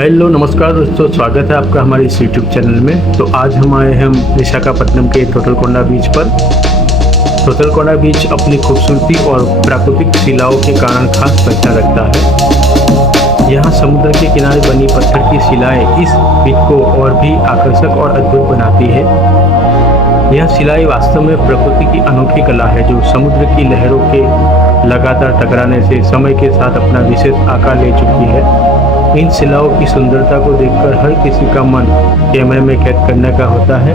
Hello नमस्कार दोस्तों, स्वागत है आपका हमारे इस यूट्यूब चैनल में। तो आज हम आए हैं विशाखापट्टनम के थोटलकोंडा बीच पर। थोटलकोंडा बीच अपनी खूबसूरती और प्राकृतिक शिलाओं के कारण खास पहचान रखता है। यहाँ समुद्र के किनारे बनी पत्थर की शिलाएं इस बीच को और भी आकर्षक और अद्भुत बनाती है। यह शिलाएं वास्तव में प्रकृति की अनोखी कला है, जो समुद्र की लहरों के लगातार टकराने से समय के साथ अपना विशेष आकार ले चुकी है। इन शिलाओं की सुंदरता को देखकर हर किसी का मन कैमरे में कैद करने का होता है,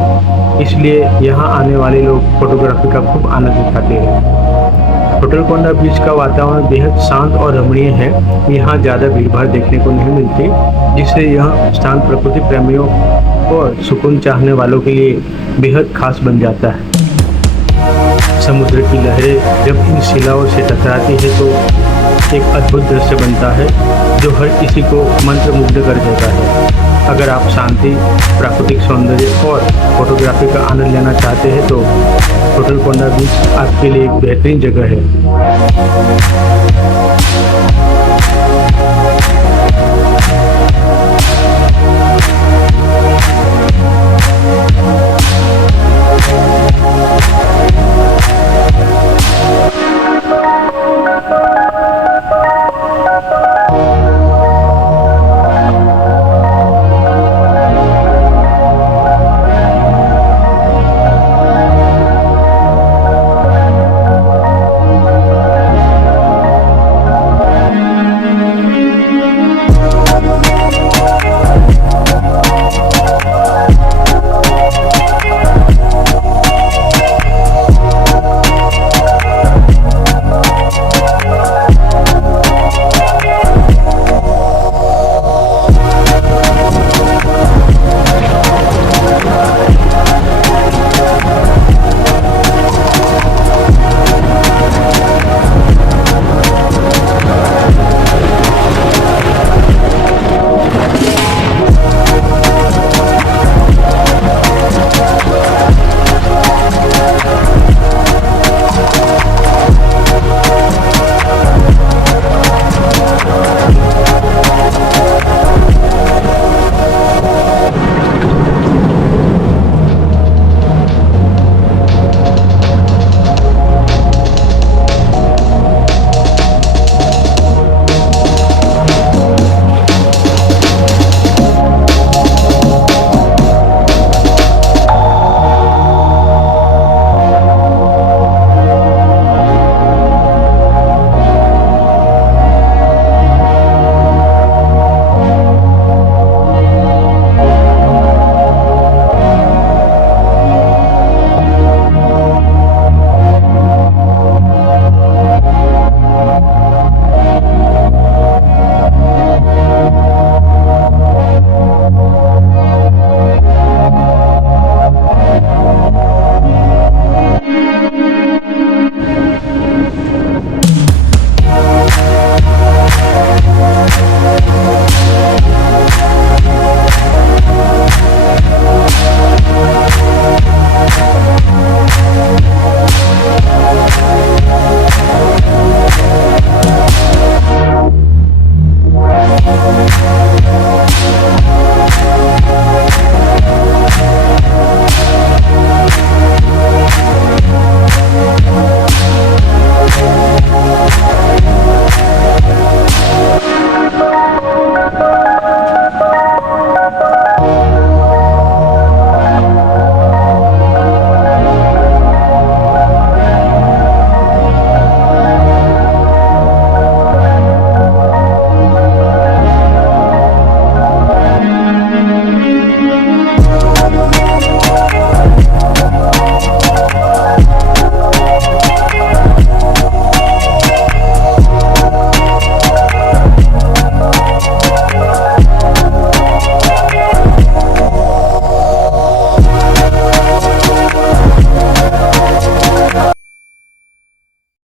इसलिए यहाँ आने वाले लोग फोटोग्राफी का खूब आनंद उठाते हैं। थोटलकोंडा बीच का वातावरण बेहद शांत और रमणीय है। यहाँ ज़्यादा भीड़भाड़ देखने को नहीं मिलती, जिससे यह स्थान प्रकृति प्रेमियों और सुकून चाहने वालों के लिए बेहद खास बन जाता है। समुद्र की लहरें जब इन शिलाओं से टकराती है तो एक अद्भुत दृश्य बनता है, जो हर किसी को मंत्रमुग्ध कर देता है। अगर आप शांति, प्राकृतिक सौंदर्य और फोटोग्राफी का आनंद लेना चाहते हैं तो थोटलकोंडा बीच आपके लिए एक बेहतरीन जगह है।